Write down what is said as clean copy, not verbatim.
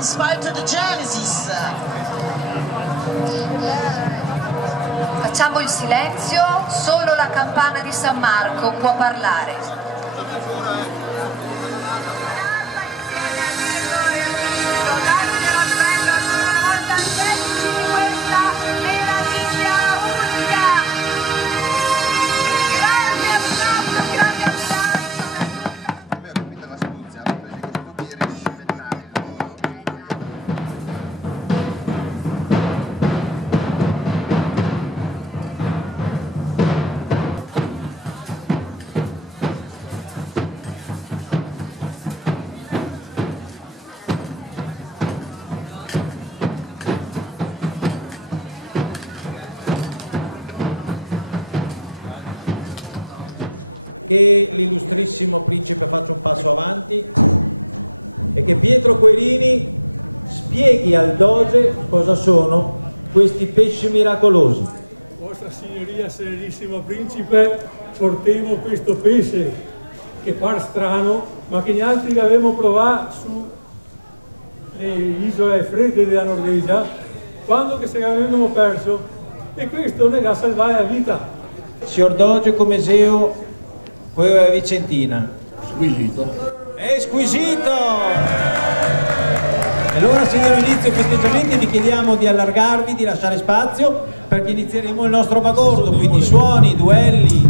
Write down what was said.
in spite of the Genesis. Facciamo il silenzio, solo la campana di San Marco può parlare. Che l'illustrissimo principe faccia un passo avanti e che Pietro Querini spieghi al doge cosa sono questi pesci miracolosi. Vostra Signoria, Serenissimo Principe, portevo questo pesce che par strano, ma che gli altri l'avevamo provato sulle isole fredde della Norvegia, quando che se l'avevamo perso, e questo ne ha salvato la vita. Signor doge, come seo, quella è Vicentina. Squisito. È squisito! Allora, signor inizio festeggiamenti, vi chiediamo di allargarvi, di lasciare spazio, perché inizieremo il nostro bagordo, quindi suoni, duelli,